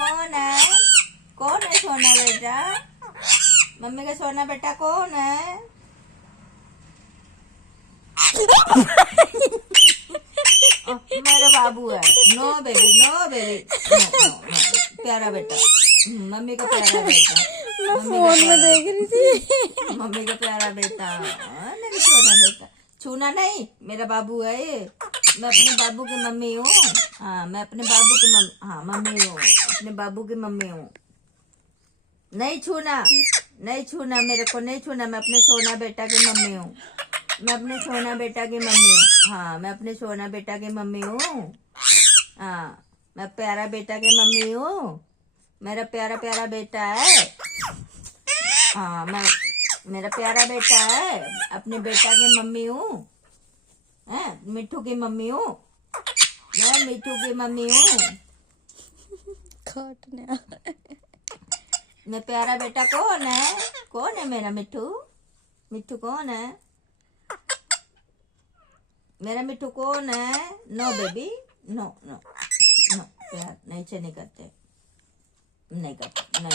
कौन है? कौन है सोना बेटा? मम्मी का सोना बेटा कौन है? मेरा बाबू है। No baby, no baby, no no no, प्यारा बेटा, मम्मी का प्यारा बेटा। मैं फोन में देख रही थी। मम्मी का प्यारा बेटा, मेरा सोना बेटा। छूना नहीं, मेरा बाबू है ये। मैं अपने बाबू की मम्मी हूँ। हाँ, मैं अपने बाबू की मम्मी हूँ। अपने बाबू की मम्मी हूँ। नहीं छूना, नहीं छूना, मेरे को नहीं छूना। मैं अपने सोना बेटा की मम्मी हूँ। मैं अपने सोना बेटा की मम्मी हूँ। हाँ, मैं अपने सोना बेटा की मम्मी हूँ। हाँ, मैं प्यारा बेटा की मम्मी हूँ। मेरा प्यारा प्यारा बेटा है। हाँ, मेरा प्यारा बेटा है। अपने बेटा की मम्मी हूँ। मिट्ठू की मम्मी हूँ। मैं मिट्ठू की मम्मी हूँ। काटने मैं प्यारा बेटा कौन है? कौन है मेरा मिट्ठू? मिट्ठू कौन है? मेरा मिट्ठू कौन है? No baby, no no no, प्यार नहीं से नहीं करते। नहीं करना,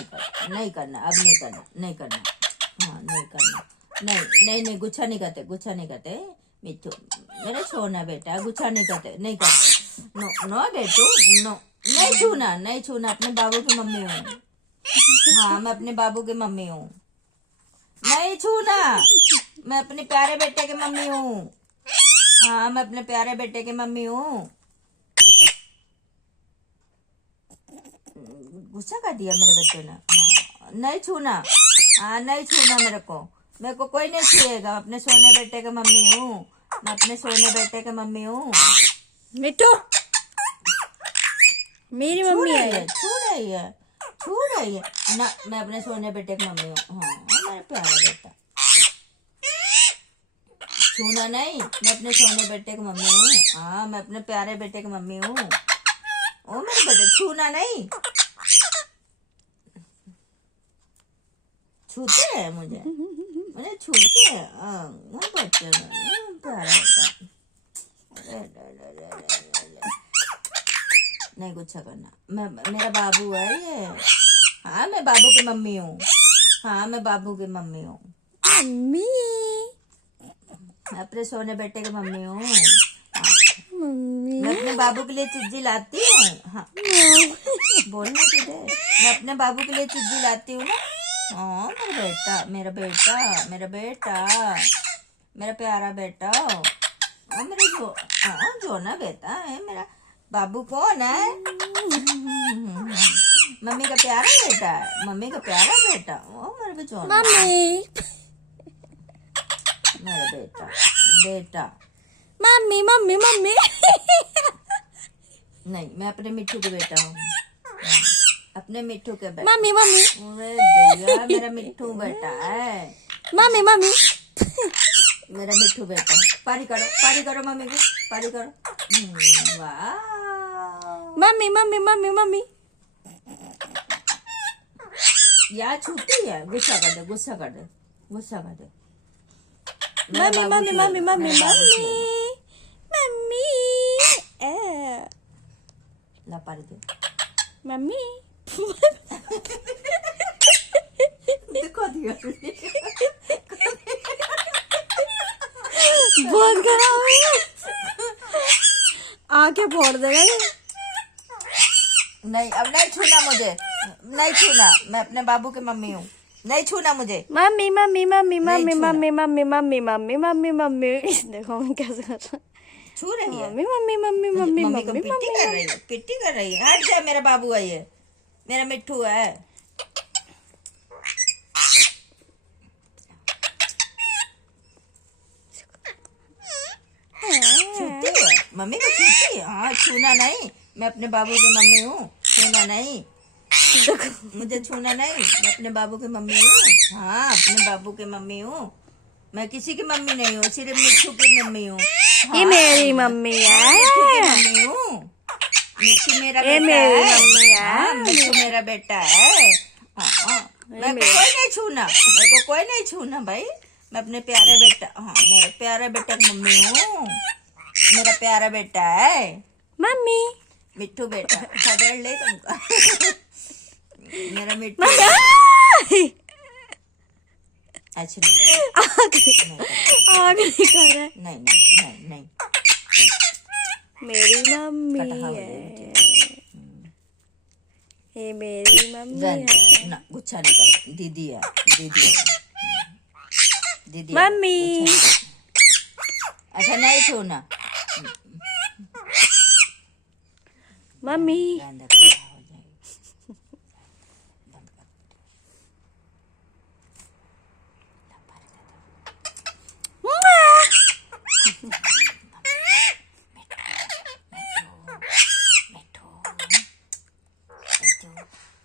नहीं करना, अब नहीं करना, नहीं करना। हाँ, नहीं करना, नहीं नहीं नहीं, गुच्छा नहीं करते, गुच्छा नहीं करते। मिट्ठू मेरा सोना बेटा, गुच्छा नहीं करते, नहीं करते। नो नो बेटू, नो, नहीं छूना, नहीं छूना। अपने बाबू की मम्मी हूँ। हाँ, मैं अपने बाबू की मम्मी हूँ। नहीं छूना, मैं अपने प्यारे बेटे की मम्मी हूँ। हाँ, मैं अपने प्यारे बेटे की मम्मी हूँ। गुस्सा कर दिया मेरे बच्चे ने। हाँ, नहीं छूना। हाँ, नहीं छूना मेरे को कोई नहीं छुएगा। अपने सोने बेटे की मम्मी हूँ। मैं अपने सोने बेटे की मम्मी हूँ। मिट्टू मेरी छू मम्मी रही है। है, छू रही है, छू रही है ना। मैं अपने सोने बेटे की मम्मी हूँ। हाँ, मेरा प्यारा बेटा। छूना नहीं, मैं अपने सोने बेटे की मम्मी हूँ। हाँ, मैं अपने प्यारे बेटे की मम्मी हूँ। ओ मेरे बेटे, छूना नहीं। छूते हैं मुझे, मुझे छूते हैं। बच्चे प्यारा बेटा। नहीं गुस्सा करना। मेरा बाबू है ये। हाँ, मैं बाबू की मम्मी हूँ। हाँ, मैं बाबू की मम्मी हूँ। मम्मी मैं अपने सोने बेटे की मम्मी हूँ। मम्मी मैं अपने बाबू के लिए चिज्जी लाती हूँ। हाँ, बोलना तुझे। मैं अपने बाबू के लिए चिज्जी लाती हूँ ना। हाँ, मेरा बेटा, मेरा बेटा, मेरा बेटा, मेरा प्यारा बेटा। मेरा जो ना बेटा है मेरा। बाबू कौन है? मम्मी का प्यारा बेटा है। मम्मी का प्यारा बेटा। ओ मेरा बेचोना, मम्मी मेरा बेटा, बेटा। मम्मी मम्मी मम्मी नहीं, मैं अपने मिट्ठू के बेटा हूँ। अपने मिट्ठू के बेटा। मम्मी मम्मी अरे भैया, मेरा मिट्ठू बेटा है। मम्मी मम्मी मेरा मिट्ठू बेटा। पारी करो मम्मी को, पारी करो। वाह, मम्मी मम्मी मम्मी मम्मी यार छूती है। गुस्सा कर दे, गुस्सा कर दे, गुस्सा कर दे। मेरा मम्मी बाबू मम्मी छुएगा, मम्मी मम्मी मेरा बाबू मम्मी छुएगा। मम्मी ला पारी दे। मम्मी देखो दिया। बहुत खराब है। आके फोड़ देगा ये। नहीं, अब नहीं छूना मुझे, नहीं छूना। मैं अपने बाबू की मम्मी हूँ। नहीं छूना मुझे। मम्मी मम्मी मम्मी नहीं मम्मी छूना। Mummy mummy mummy mummy mummy mummy देखो मैं कैसे कर रहा छू रही है। Mummy mummy mummy mummy mummy को मम्मी पिट्टी कर रही है, पिट्टी कर रही है। हट जा, मेरा बाबू है ये, मेरा मिट्ठू है। छूती है, मम्मी को छूती है। हाँ, छूना नहीं। मैं अपने बाबू की मम्मी हूँ। छूना नहीं, मुझे छूना नहीं। मैं अपने बाबू की मम्मी हूँ। हाँ, अपने बाबू की मम्मी हूँ। मैं किसी की मम्मी नहीं हूँ, सिर्फ मिट्ठू की मम्मी हूँ। ये मेरी मम्मी है। मिट्ठू की मम्मी हूँ। मिट्टू मेरा ये बेटा मेरी है। मम्मी है। हाँ, मिट्टू मेरा बेटा है। हाँ, मेरे को कोई नहीं छूना, मेरे को कोई नहीं छूना भाई। मैं अपने प्यारे बेटा, हाँ, मेरे प्यारे बेटे की मम्मी हूँ। मेरा प्यारा बेटा है मम्मी मिट्टू बेटा। खदेड़ ले तुमका। मिट्टू अच्छा आग नहीं खा रहा है। नहीं नहीं नहीं नहीं मेरी मम्मी कटहा हो है, जाएगी। ये मेरी मम्मी जान है। ना गुच्छा नहीं कर, दीदी है दीदी है दीदी है, मम्मी गुच्छा नहीं। अच्छा नहीं छूना मम्मी गंदा कटहा हो जाएगी। बंद कर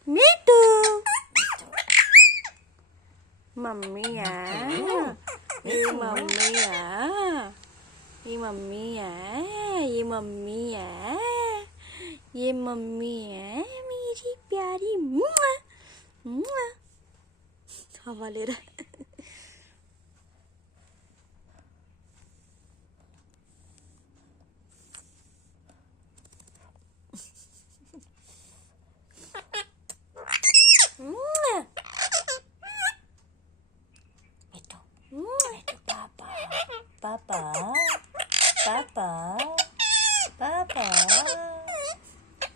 मिट्टू मम्मी है, ये मम्मी है, ये मम्मी है, ये मम्मी है, ये मम्मी है मेरी प्यारी। मुआ, मुआ। हवा ले रहा है। मुआ। मुआ। पापा पापा पापा पापा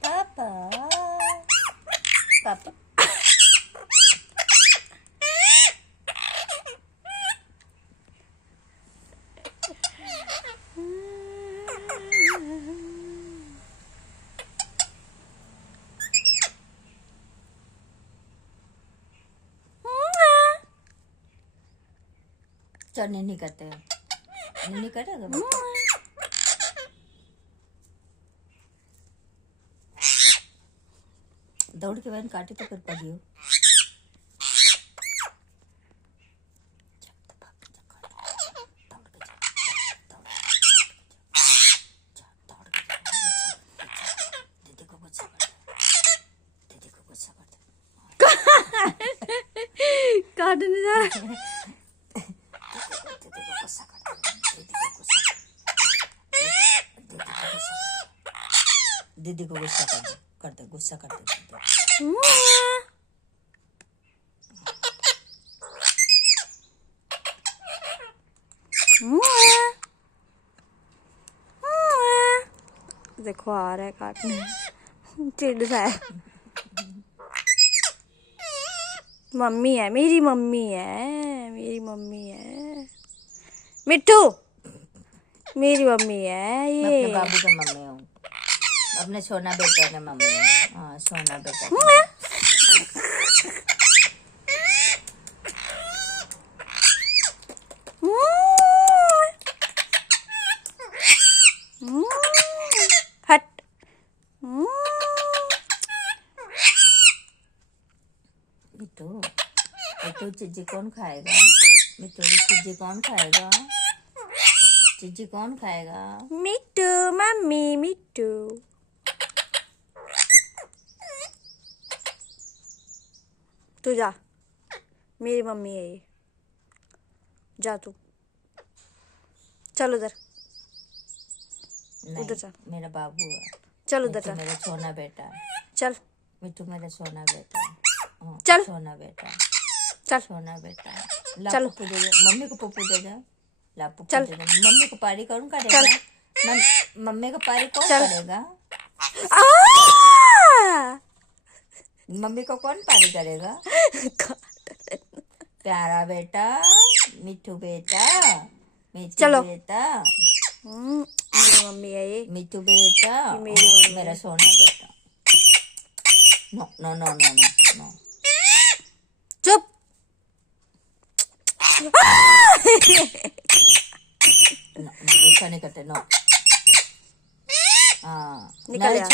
पापा पापा चल नहीं करते नहीं करेगा दौड़ के बहन काटे तो फिर पड़ियो दीदी को गुस्सा कर दे, दीदी को गुस्सा कर दे, काटने जा रहा है। दीदी को गुस्सा कर दे गुस्सा कर दे देखो आ रहा है काटने, चिढ़ रहा है। मम्मी है, मेरी मम्मी है, मेरी मम्मी है। मिट्टू मेरी मम्मी है मैं अपने ये। बाबू के मम्मी हूँ, अपने सोना बेटा के मम्मी हूँ। हाँ सोना बेटा हट। मिट्टू मिट्टू चिज्जी कौन खाएगा? मिट्टू चिज्जी कौन खाएगा? चिज्जी कौन खाएगा? मिट्टू मम्मी मिट्टू। तू जा, मेरी मम्मी है ये, जा तू, चल उधर, नहीं उधर चल, मेरा बाबू है, चल उधर मिट्टू चल, मेरा सोना बेटा है, चल मिट्टू मेरा सोना बेटा है। हाँ, चल। सोना बेटा चल सोना बेटा ला चल। पप्पू दे दे, मम्मी को पप्पू दे दे, ला पप्पू चल। दे दे। मम्मी को पारी कौन करेगा? मम्मी को पारी कौन चल। करेगा? आ! मम्मी को कौन पारी करेगा? प्यारा बेटा, मिट्टू बेटा, मिट्टू चलो। बेटा, मेरी मम्मी है ये। मिट्टू बेटा, ये मेरी मम्मी मेरा सोना बेटा। No no no no no no चुप। गुस्सा नहीं करते नो। हाँ निकल नहीं यार।